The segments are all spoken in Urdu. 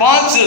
5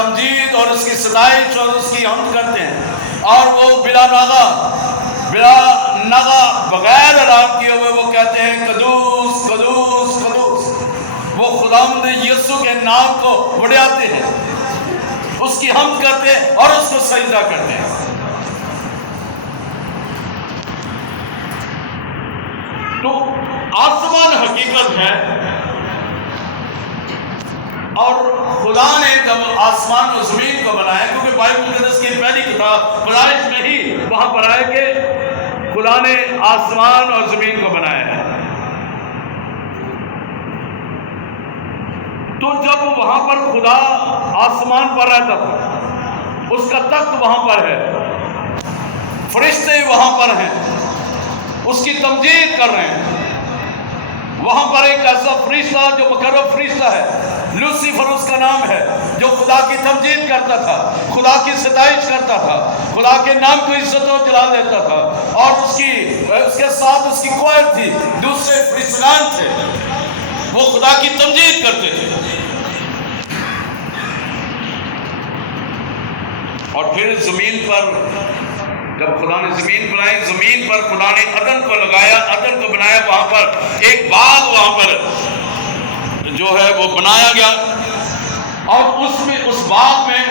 تمجید اور اس کی ستائش اور اس کی حمد کرتے ہیں، اور وہ بلا نغہ بغیر آرام کیے ہوئے وہ کہتے ہیں قدوس قدوس قدوس۔ وہ خداوند یسوع کے نام کو بڑھاتے ہیں، اس کی حمد کرتے ہیں اور اس کو سجدہ کرتے ہیں۔ تو آسمان حقیقت ہے، اور خدا نے جب آسمان و زمین کو بنایا، کیونکہ بائبل مقدس کی پہلی کتاب پیدائش میں ہی وہاں پر آئے کہ خدا نے آسمان اور زمین کو بنایا ہے، تو جب وہاں پر خدا آسمان پر رہتا تھا، اس کا تخت وہاں پر ہے، فرشتے وہاں پر ہیں، اس کی تمجید کر رہے ہیں۔ وہاں پر ایک ایسا فرشتہ جو مقرب فرشتہ ہے، لوسیفر اس کا نام ہے، جو خدا کی تمجید کرتا تھا، خدا کی ستائش کرتا تھا، خدا کے نام کو عزت و جلال دیتا تھا، اور اس کے ساتھ اس کی کوئر تھی، دوسرے فرشتگان تھے، وہ خدا کی تمجید کرتے تھے۔ اور پھر زمین پر جب خدا نے زمین بنائی، زمین پر خدا نے عدن کو لگایا، عدن کو بنایا، وہاں پر ایک باغ وہاں پر جو ہے وہ بنایا گیا، اور اس باغ میں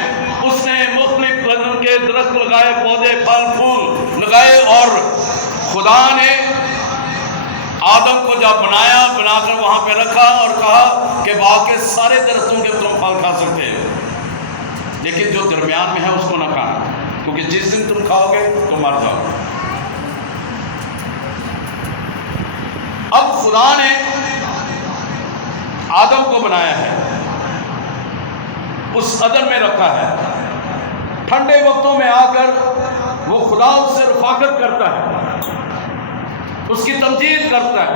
اس نے مختلف قسم کے درخت لگائے، پودے پھل پھول لگائے، اور خدا نے آدم کو جب بنا کر وہاں پہ رکھا اور کہا کہ باغ کے سارے درختوں کے تم پھل کھا سکتے ہو، لیکن جو درمیان میں ہے اس کو نہ کھانا، کیونکہ جس دن تم کھاؤ گے تو مر جاؤ گے۔ اب خدا نے آدم کو بنایا ہے، اس عدن میں رکھا ہے، ٹھنڈے وقتوں میں آ کر وہ خدا اس سے رفاقت کرتا ہے، اس کی تمجید کرتا ہے،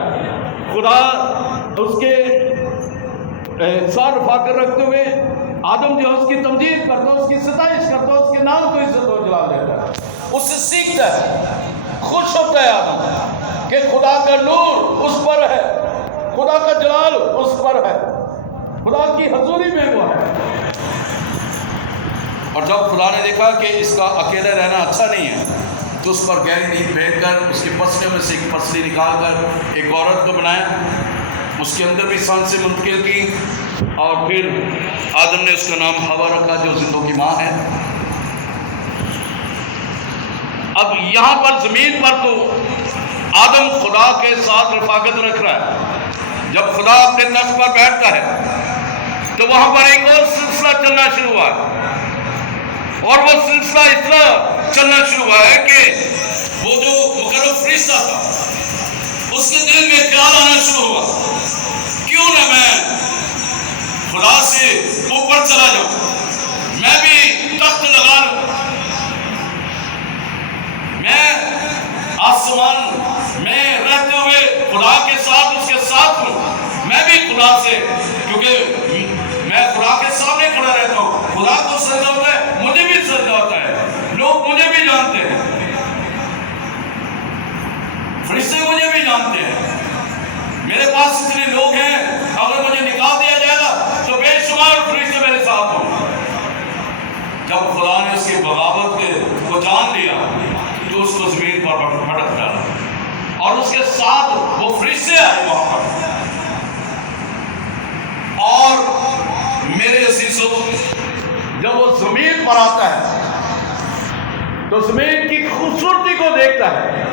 خدا اس کے ساتھ رفاقت رکھتے ہوئے آدم جو ہے اس کی تمجید کرتا ہے، اس کی ستائش کرتا ہے، اس کے نام کو عزت و جلال دیتا ہے، اس سے سیکھتا ہے، خوش ہوتا ہے آدم کہ خدا کا نور اس پر ہے، خدا کا جلال اس پر ہے، خدا کی حضوری میں وہ ہے۔ اور جب خدا نے دیکھا کہ اس کا اکیلے رہنا اچھا نہیں ہے، تو اس پر گہری نیند پھیر کر اس کی پسلیوں میں سے ایک پسلی نکال کر ایک عورت کو بنایا، اس کے اندر بھی سانسیں منتقل کی، اور پھر آدم نے اس کا نام ہوا رکھا، جو زندوں کی ماں ہے۔ اب یہاں پر زمین پر تو آدم خدا کے ساتھ رفاقت رکھ رہا ہے، جب خدا اپنے تخت پر بیٹھتا ہے تو وہاں پر ایک اور سلسلہ چلنا شروع ہوا ہے، اور وہ سلسلہ اس طرح چلنا شروع ہوا ہے کہ وہ جو مقرب فرشتہ تھا اس کے دل میں خیال آنا شروع ہوا، کیوں نہ میں خدا سے اوپر چلا جاؤں، میں بھی تخت لگا لوں، میں آسمان میں رہتے ہوئے خدا کے ساتھ اس کے ساتھ ہوں، میں بھی خدا سے، کیونکہ میں خدا کے سامنے کھڑا رہتا ہوں، خدا کو سجدہ ہوتا ہے، مجھے بھی سجدہ ہوتا ہے، لوگ مجھے بھی جانتے ہیں، فرشتے مجھے بھی جانتے ہیں، میرے پاس اتنے لوگ ہیں، اگر مجھے نکال دیا جائے گا تو بے شمار فرشتے میرے ساتھ ہوں۔ جب خدا نے اس کی بغاوت کو جان لیا تو اس کو زمین پر پٹک ڈالا، اور اس کے ساتھ وہ فرشتے آئے وہاں پر، اور میرے عزیزوں جب وہ زمین پر آتا ہے تو زمین کی خوبصورتی کو دیکھتا ہے،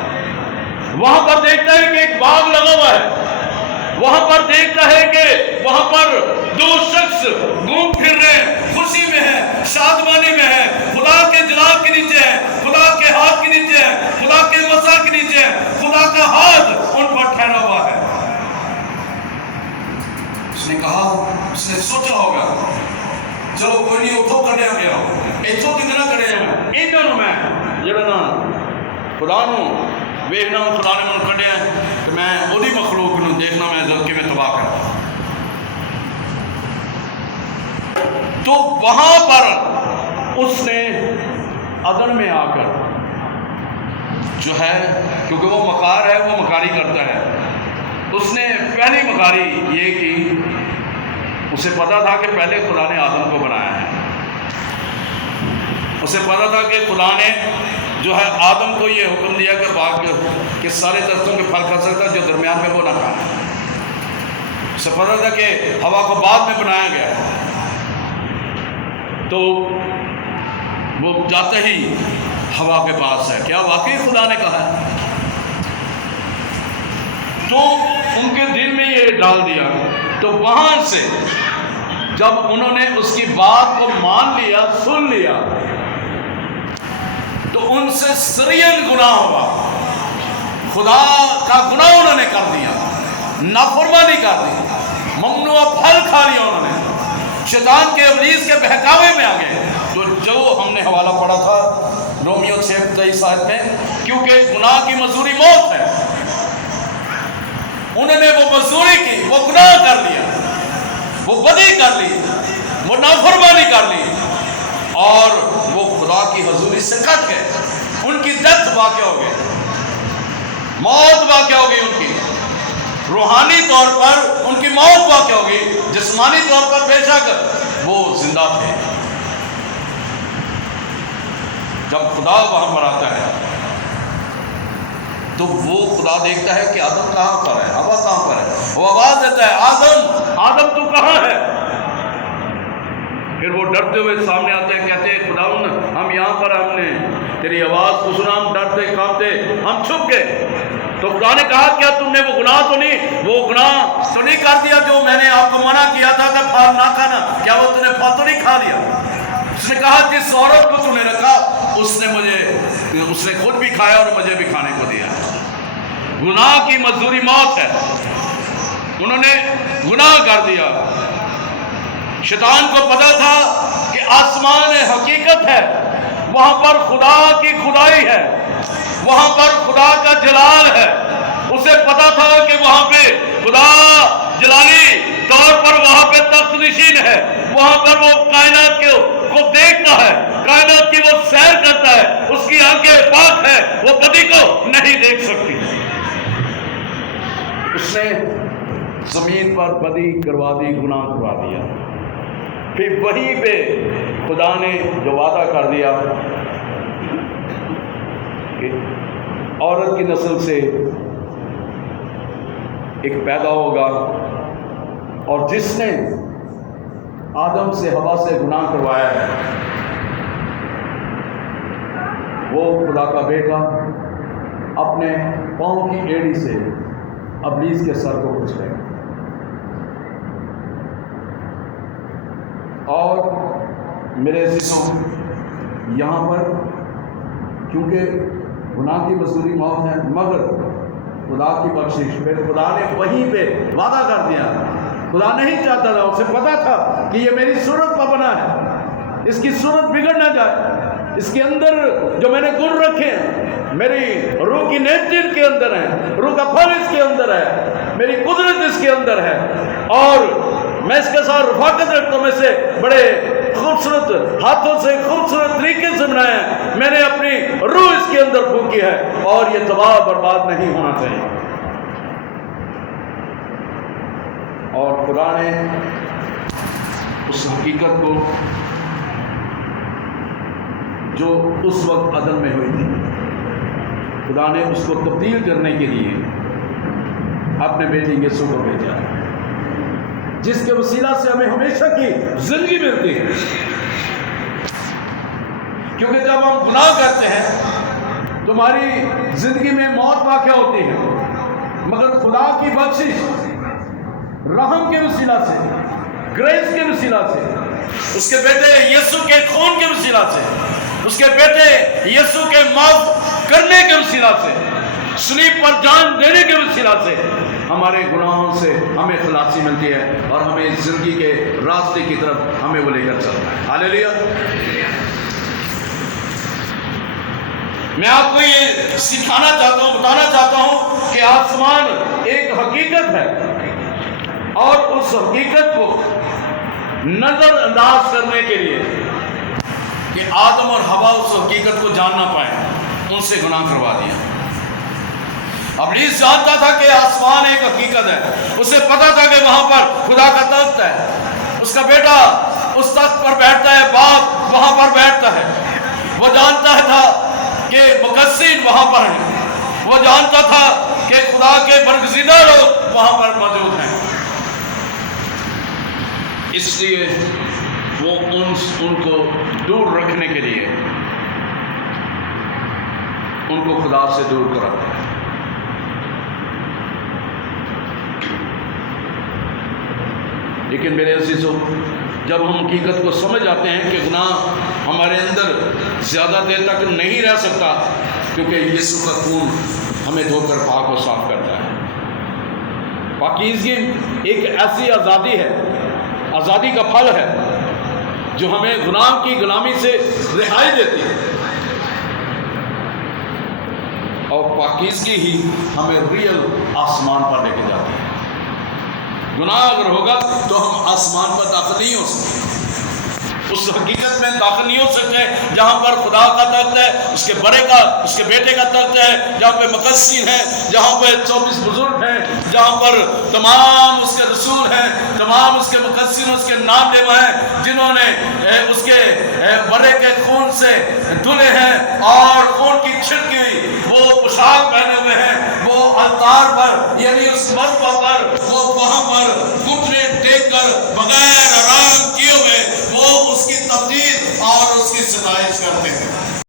وہاں پر دیکھتا ہے کہ ایک باغ لگا ہوا ہے، وہاں پر دیکھتا ہے کہ وہاں پر دو شخص گھوم پھر رہے ہیں، خوشی میں ہیں، شادمانی میں ہیں، خدا کے جلال کے نیچے ہیں، خدا کے ہاتھ کے نیچے ہیں، خدا کے مسا کے نیچے ہیں، خدا کا ہاتھ ان پر ٹھہرا ہوا ہے۔ اس نے کہا، اس نے سوچا ہوگا، چلو کوئی نہیں، اتو کھڑے ہو گیا اتو کتنا کھڑے ہیں انہوں میں جڑا نا خدا نو ویکھنا، خدا نے من کھڑے ہیں کہ میں وہی مخلوق نو دیکھنا، میں ذکی میں تباہ کرتا۔ تو وہاں پر اس نے عدن میں آ کر جو ہے، کیونکہ وہ مکار ہے، وہ مکاری کرتا ہے، اس نے پہلی مکاری یہ کی، اسے پتا تھا کہ پہلے خدا نے آدم کو بنایا ہے، اسے پتا تھا کہ خدا نے جو ہے آدم کو یہ حکم دیا کہ باغ کے سارے درختوں کے پھل کھا سکتا ہے، جو درمیان میں وہ نہ کھانا۔ اسے پتا تھا کہ ہوا کو بعد میں بنایا گیا ہے، تو وہ جاتے ہی ہوا کے پاس ہے، کیا واقعی خدا نے کہا ہے؟ تو ان کے دل میں یہ ڈال دیا، تو وہاں سے جب انہوں نے اس کی بات کو مان لیا، سن لیا، تو ان سے سرین گناہ ہوا، خدا کا گناہ انہوں نے کر دیا، نافرمانی کر دی، ممنوع پھل کھا لیا انہوں نے، شیطان کے ابلیس کے بہکاوے میں آ گئے۔ تو جو ہم نے حوالہ پڑھا تھا رومیو 6:23 میں، کیونکہ گناہ کی مزدوری موت ہے، انہوں نے وہ مزدوری کی، وہ گناہ کر لیا، وہ بدی کر لی، وہ نافرمانی کر لی، اور وہ خدا کی حضوری سے کٹ گئے۔ ان کی ڈیتھ واقع ہو گئی، موت واقع ہو گئی، ان کی روحانی طور پر ان کی موت واقع ہو گئی، جسمانی طور پر بے شک وہ زندہ تھے۔ جب خدا وہاں پر آتا ہے تو وہ خدا دیکھتا ہے کہ آدم کہاں پر ہے، ہوا کہاں پر ہے، وہ آواز دیتا ہے، آدم آدم تو کہاں ہے؟ پھر وہ ڈرتے ہوئے سامنے آتے ہیں، کہتے ہیں خداوند ہم یہاں پر، ہم نے تیری آواز کو سنا، ہم ڈرتے کانپتے ہم چھپ گئے۔ تو خدا نے کہا کیا تم نے وہ گناہ تو نہیں کر دیا جو میں نے آپ کو منع کیا تھا کہ پھل نہ کھانا؟ کیا وہ تم نے پھل تو نہیں کھا لیا؟ اس نے کہا جس عورت کو تم نے رکھا اس نے خود بھی کھایا اور مجھے بھی کھانے کو دیا۔ گناہ کی مزدوری موت ہے، انہوں نے گناہ کر دیا۔ شیطان کو پتا تھا کہ آسمان حقیقت ہے، وہاں پر خدا کی خدائی ہے، وہاں پر خدا کا جلال ہے۔ اسے پتا تھا کہ وہاں پہ خدا جلالی طور پر وہاں پہ تخت نشین ہے، وہاں پر وہ کائنات کو دیکھتا ہے، کائنات کی وہ سیر کرتا ہے، اس کی آنکھیں پاک ہے، وہ بدی کو نہیں دیکھ سکتی۔ اس نے زمین پر بدی کروا دی، گناہ کروا دیا۔ پھر وہیں پہ خدا نے جو وعدہ کر دیا کہ عورت کی نسل سے ایک پیدا ہوگا، اور جس نے آدم سے ہوا سے گناہ کروایا ہے وہ خدا کا بیٹا اپنے پاؤں کی ایڑی سے ابلیس کے سر کو کچلے گا۔ اور میرے عزیزوں، یہاں پر کیونکہ گناہ کی مزدوری موت ہے، مگر خدا کی بخشش پہ خدا نے وہیں پہ وعدہ کر دیا۔ خدا نہیں چاہتا تھا، اسے پتا تھا کہ یہ میری صورت پر بنا ہے، اس کی صورت بگڑ نہ جائے، اس کے اندر جو میں نے گن رکھے ہیں، میری روح کی نیچر کے اندر ہے، روح کا پھل اس کے اندر ہے، میری قدرت اس کے اندر ہے، اور میں اس کے ساتھ رفاقت رکھتا ہوں۔ میں سے بڑے خوبصورت ہاتھوں سے خوبصورت طریقے سے بنایا ہے، میں نے اپنی روح اس کے اندر پھونکی ہے، اور یہ تباہ برباد نہیں ہونا چاہیے۔ اور خدا نے اس حقیقت کو جو اس وقت عدن میں ہوئی تھی، خدا نے اس کو تبدیل کرنے کے لیے اپنے بیٹے یسوع کو بھیجا، جس کے وسیلہ سے ہمیں ہمیشہ کی زندگی ملتی ہے۔ کیونکہ جب ہم گناہ کرتے ہیں تو ہماری زندگی میں موت واقع ہوتی ہے، مگر خدا کی بخشش رحم کے وسیلہ سے، گریس کے وسیلہ سے، اس کے بیٹے یسوع کے خون کے وسیلہ سے، اس کے بیٹے یسوع کے معاف کرنے کے وسیلہ سے، صلیب پر جان دینے کے وسیلہ سے ہمارے گناہوں سے ہمیں خلاصی ملتی ہے، اور ہمیں زندگی کے راستے کی طرف ہمیں وہ لے کر چلتا ہے۔ ہاللیلویا۔ میں آپ کو یہ سکھانا چاہتا ہوں، بتانا چاہتا ہوں کہ آسمان ایک حقیقت ہے، اور اس حقیقت کو نظر انداز کرنے کے لیے کہ آدم اور ہوا اس حقیقت کو جان نہ پائے، ان سے گناہ کروا دیا۔ ابلیس جانتا تھا کہ آسمان ایک حقیقت ہے، اسے پتا تھا کہ وہاں پر خدا کا تخت ہے، اس کا بیٹا اس تخت پر بیٹھتا ہے، باپ وہاں پر بیٹھتا ہے، مقربین وہاں پر ہیں، وہ جانتا تھا کہ خدا کے برگزیدہ لوگ وہاں پر موجود ہیں، اس لیے وہ ان کو دور رکھنے کے لیے ان کو خدا سے دور کرا۔ لیکن میرے عزیزو، جب ہم حقیقت کو سمجھ آتے ہیں کہ گناہ ہمارے اندر زیادہ دیر تک نہیں رہ سکتا، کیونکہ یسوع کا خون ہمیں دھو کر پاک و صاف کرتا ہے۔ پاکیزگی ایک ایسی آزادی ہے، آزادی کا پھل ہے جو ہمیں گناہ کی غلامی سے رہائی دیتی ہے، اور پاکیزگی ہی ہمیں ریئل آسمان پر لے کے جاتی ہے۔ گناہ اگر ہوگا تو ہم آسمان پر داخل نہیں ہو سکتے، اس حقیقت میں داخل نہیں ہو سکتے جہاں پر خدا کا تخت ہے، اس کے بڑے کا، اس کے بیٹے کا تخت ہے، جہاں پہ مقدسین ہیں، جہاں پہ 24 بزرگ ہیں، جہاں پر تمام اس کے رسول ہیں، تمام اس کے مقدسین، اس کے نام لیوا ہیں، جنہوں نے اس کے بڑے کے خون سے دھلے ہیں اور خون کی چھڑکی ہوئی وہ پوشاک پہنے ہوئے ہیں، وہ الطار پر یعنی اس مذبح پر وہ وہاں پر گھٹنے ٹیک کر بغیر